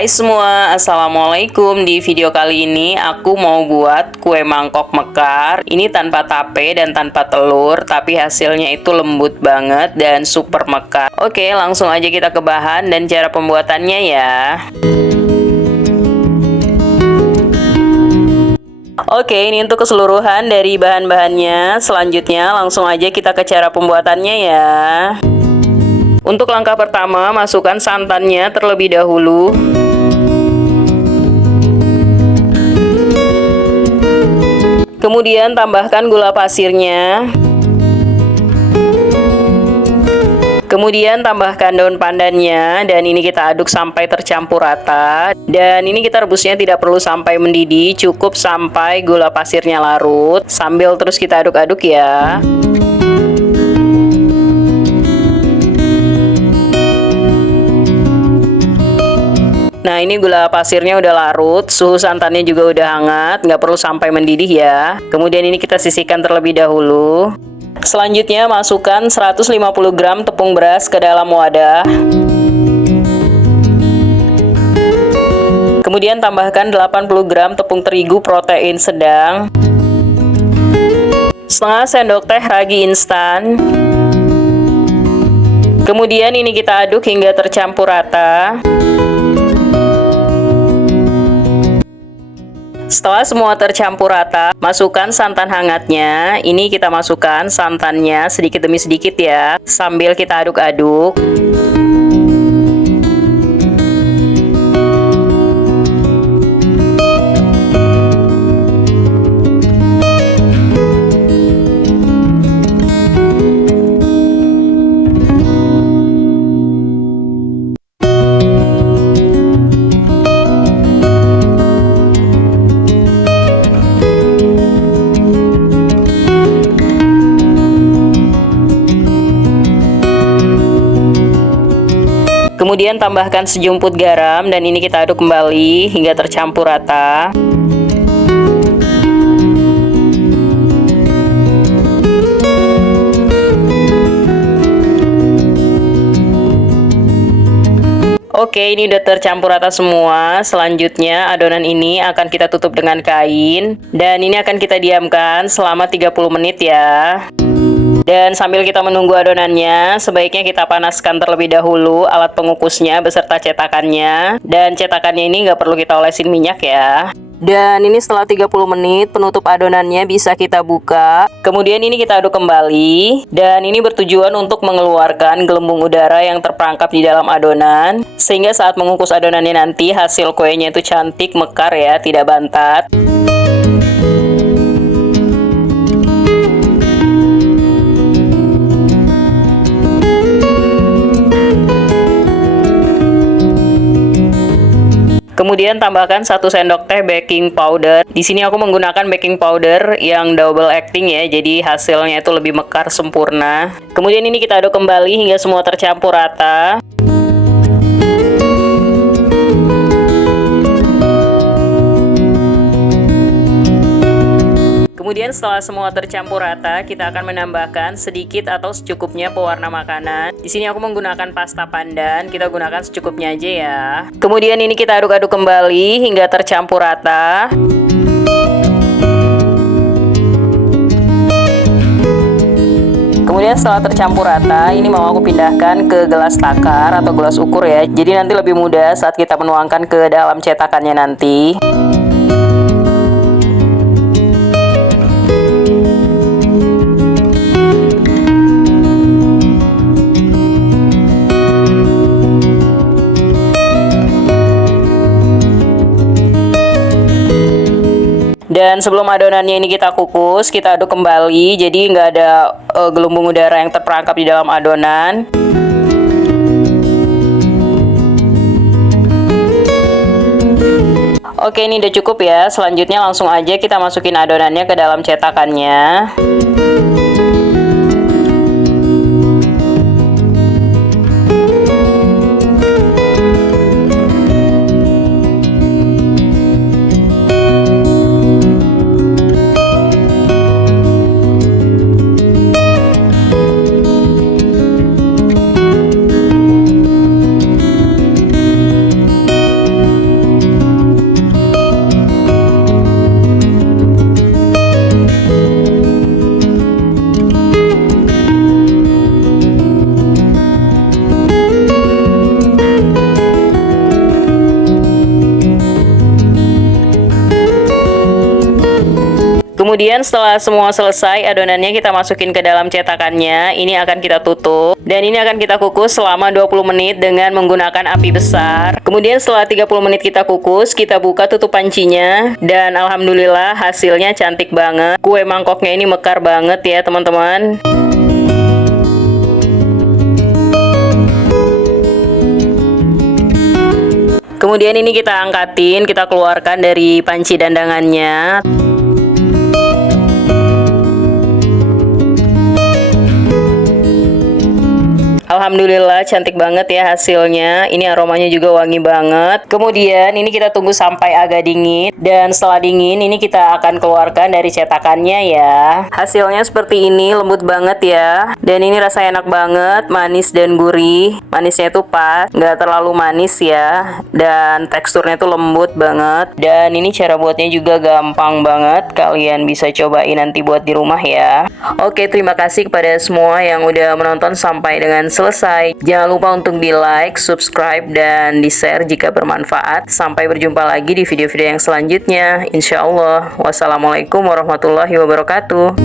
Hai semua, Assalamualaikum. Di video kali ini aku mau buat kue mangkok mekar. Ini tanpa tape dan tanpa telur, tapi hasilnya itu lembut banget dan super mekar. Oke, langsung aja kita ke bahan dan cara pembuatannya ya. Oke, ini untuk keseluruhan dari bahan-bahannya. Selanjutnya langsung aja kita ke cara pembuatannya ya. Untuk langkah pertama, masukkan santannya terlebih dahulu. Kemudian tambahkan gula pasirnya. Kemudian tambahkan daun pandannya dan ini kita aduk sampai tercampur rata. Dan ini kita rebusnya tidak perlu sampai mendidih, cukup sampai gula pasirnya larut. Sambil terus kita aduk-aduk ya. Nah, ini gula pasirnya udah larut, suhu santannya juga udah hangat, nggak perlu sampai mendidih ya. Kemudian ini kita sisihkan terlebih dahulu. Selanjutnya masukkan 150 gram tepung beras ke dalam wadah. Kemudian tambahkan 80 gram tepung terigu protein sedang. Setengah sendok teh ragi instan. Kemudian ini kita aduk hingga tercampur rata. Setelah semua tercampur rata, masukkan santan hangatnya. Ini kita masukkan santannya sedikit demi sedikit ya, sambil kita aduk-aduk. Kemudian tambahkan sejumput garam dan ini kita aduk kembali hingga tercampur rata. Oke, ini udah tercampur rata semua. Selanjutnya adonan ini akan kita tutup dengan kain dan ini akan kita diamkan selama 30 menit ya. Dan sambil kita menunggu adonannya, sebaiknya kita panaskan terlebih dahulu alat pengukusnya beserta cetakannya. Dan cetakannya ini nggak perlu kita olesin minyak ya. Dan ini setelah 30 menit, penutup adonannya bisa kita buka. Kemudian ini kita aduk kembali. Dan ini bertujuan untuk mengeluarkan gelembung udara yang terperangkap di dalam adonan. Sehingga saat mengukus adonannya nanti, hasil kuenya itu cantik, mekar ya, tidak bantat. Kemudian tambahkan 1 sendok teh baking powder. Di sini aku menggunakan baking powder yang double acting ya, jadi hasilnya itu lebih mekar sempurna. Kemudian ini kita aduk kembali hingga semua tercampur rata. Kemudian setelah semua tercampur rata, kita akan menambahkan sedikit atau secukupnya pewarna makanan. Di sini aku menggunakan pasta pandan, kita gunakan secukupnya aja ya. Kemudian ini kita aduk-aduk kembali hingga tercampur rata. Kemudian setelah tercampur rata, ini mau aku pindahkan ke gelas takar atau gelas ukur ya. Jadi nanti lebih mudah saat kita menuangkan ke dalam cetakannya nanti. Dan sebelum adonannya ini kita kukus, kita aduk kembali, jadi nggak ada gelembung udara yang terperangkap di dalam adonan. Oke, ini udah cukup ya. Selanjutnya langsung aja kita masukin adonannya ke dalam cetakannya. Kemudian setelah semua selesai, adonannya kita masukin ke dalam cetakannya. Ini akan kita tutup dan ini akan kita kukus selama 20 menit dengan menggunakan api besar. Kemudian setelah 30 menit kita kukus, kita buka tutup pancinya dan alhamdulillah hasilnya cantik banget. Kue mangkoknya ini mekar banget ya teman-teman. Kemudian ini kita angkatin, kita keluarkan dari panci dandangannya. Alhamdulillah cantik banget ya hasilnya. Ini aromanya juga wangi banget. Kemudian ini kita tunggu sampai agak dingin. Dan setelah dingin ini kita akan keluarkan dari cetakannya ya. Hasilnya seperti ini, lembut banget ya. Dan ini rasanya enak banget, manis dan gurih. Manisnya itu pas, nggak terlalu manis ya. Dan teksturnya tuh lembut banget. Dan ini cara buatnya juga gampang banget. Kalian bisa cobain nanti buat di rumah ya. Oke, terima kasih kepada semua yang udah menonton sampai dengan selesai. Jangan lupa untuk di like, subscribe, dan di share jika bermanfaat. Sampai berjumpa lagi di video-video yang selanjutnya. Insya Allah. Wassalamualaikum warahmatullahi wabarakatuh.